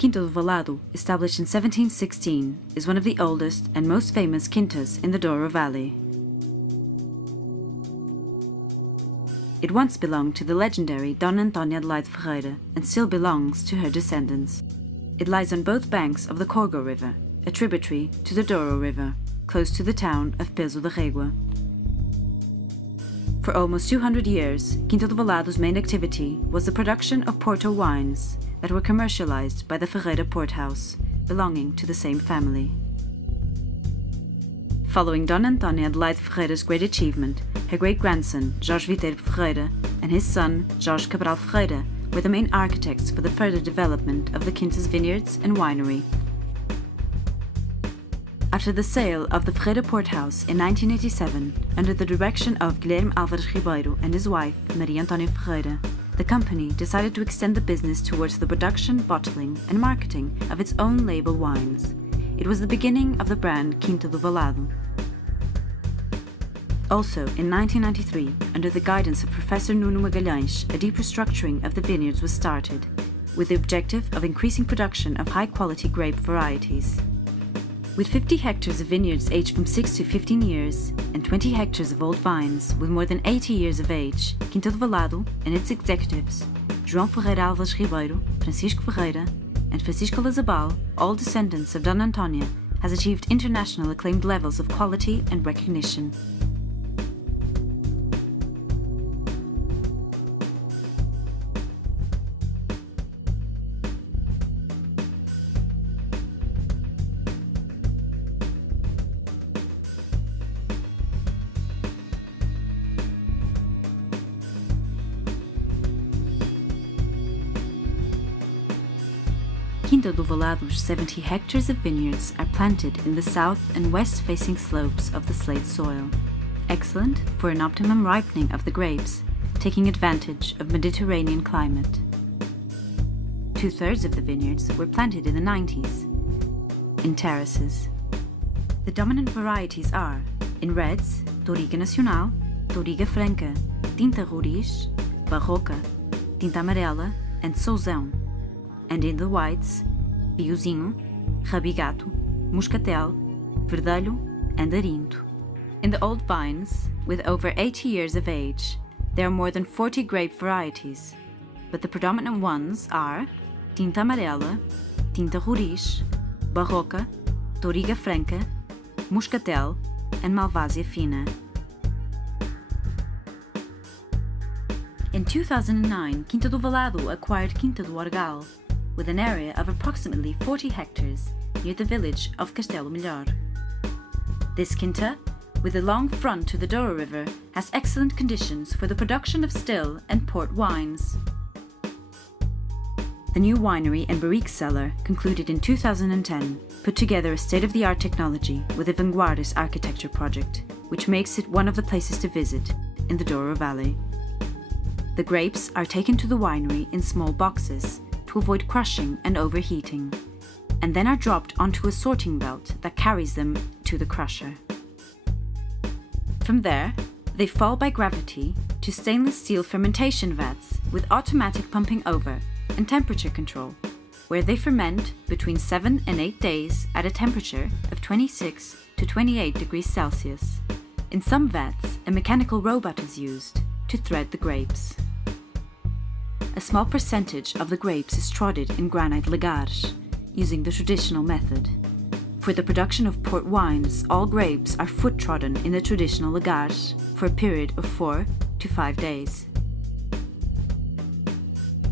Quinta do Vallado, established in 1716, is one of the oldest and most famous quintas in the Douro Valley. It once belonged to the legendary Dona Antónia de Ferreira and still belongs to her descendants. It lies on both banks of the Corgo River, a tributary to the Douro River, close to the town of Peso da Régua. For almost 200 years, Quinta do Vallado's main activity was the production of Porto wines that were commercialized by the Ferreira Port House, belonging to the same family. Following Dona Antónia de Ferreira's great achievement, her great-grandson, Jorge Viterbo Ferreira, and his son, Jorge Cabral Ferreira, were the main architects for the further development of the Quinta's vineyards and winery. After the sale of the Ferreira Port House in 1987, under the direction of Guilherme Álvares Ribeiro and his wife, Maria Antónia Ferreira, the company decided to extend the business towards the production, bottling, and marketing of its own label wines. It was the beginning of the brand Quinta do Vallado. Also, in 1993, under the guidance of Professor Nuno Magalhães, a deep restructuring of the vineyards was started, with the objective of increasing production of high-quality grape varieties. With 50 hectares of vineyards aged from 6 to 15 years, and 20 hectares of old vines with more than 80 years of age, Quinta do Vallado and its executives, João Ferreira Álvares Ribeiro, Francisco Ferreira, and Francisco Lazabal, all descendants of Dona Antónia, has achieved international acclaimed levels of quality and recognition. Quinta do Vallado's 70 hectares of vineyards are planted in the south and west-facing slopes of the slate soil, excellent for an optimum ripening of the grapes, taking advantage of Mediterranean climate. 2/3 of the vineyards were planted in the 90s, in terraces. The dominant varieties are, in reds, Touriga Nacional, Touriga Franca, Tinta Roriz, Barroca, Tinta Amarela, and Sousão, and in the whites, Piozinho, Rabigato, Muscatel, Verdelho, and Arinto. In the old vines, with over 80 years of age, there are more than 40 grape varieties, but the predominant ones are Tinta Amarela, Tinta Roriz, Barroca, Touriga Franca, Muscatel, and Malvasia Fina. In 2009, Quinta do Vallado acquired Quinta do Argal, with an area of approximately 40 hectares near the village of Castelo Melhor. This quinta, with a long front to the Douro River, has excellent conditions for the production of still and port wines. The new winery and barrique cellar, concluded in 2010, put together a state-of-the-art technology with a vanguardist architecture project, which makes it one of the places to visit in the Douro Valley. The grapes are taken to the winery in small boxes to avoid crushing and overheating, and then are dropped onto a sorting belt that carries them to the crusher. From there, they fall by gravity to stainless steel fermentation vats with automatic pumping over and temperature control, where they ferment between 7 and 8 days at a temperature of 26 to 28 degrees Celsius. In some vats, a mechanical robot is used to thread the grapes. A small percentage of the grapes is trotted in granite lagares, using the traditional method. For the production of port wines, all grapes are foot-trodden in the traditional lagares for a period of 4 to 5 days.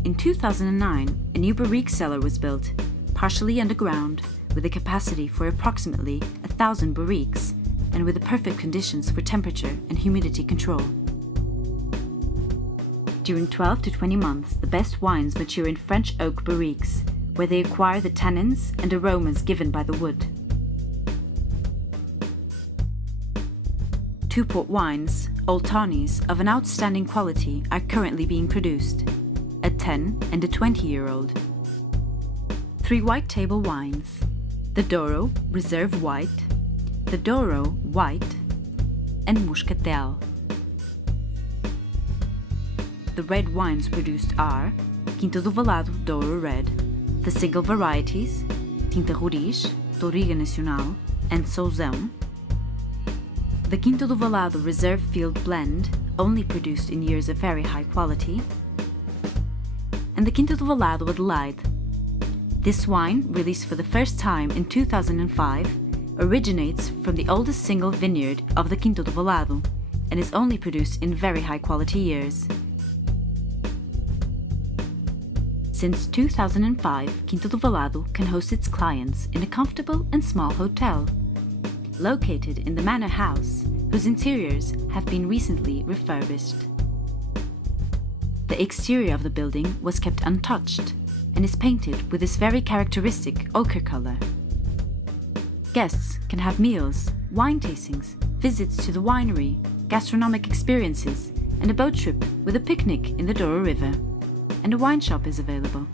In 2009, a new barrique cellar was built, partially underground, with a capacity for approximately 1,000 barriques, and with the perfect conditions for temperature and humidity control. During 12 to 20 months, the best wines mature in French oak barriques, where they acquire the tannins and aromas given by the wood. 2 port wines, Old Tawnies, of an outstanding quality are currently being produced, a 10 and a 20-year-old. 3 white table wines, the Douro Reserve White, the Douro White, and Muscatel. The red wines produced are Quinta do Vallado Douro Red, the single varieties, Tinta Roriz, Touriga Nacional, and Sousão, the Quinta do Vallado Reserve Field Blend, only produced in years of very high quality, and the Quinta do Vallado Adelaide. This wine, released for the first time in 2005, originates from the oldest single vineyard of the Quinta do Vallado and is only produced in very high quality years. Since 2005, Quinta do Vallado can host its clients in a comfortable and small hotel, located in the manor house, whose interiors have been recently refurbished. The exterior of the building was kept untouched and is painted with this very characteristic ochre color. Guests can have meals, wine tastings, visits to the winery, gastronomic experiences, and a boat trip with a picnic in the Douro River. And a wine shop is available.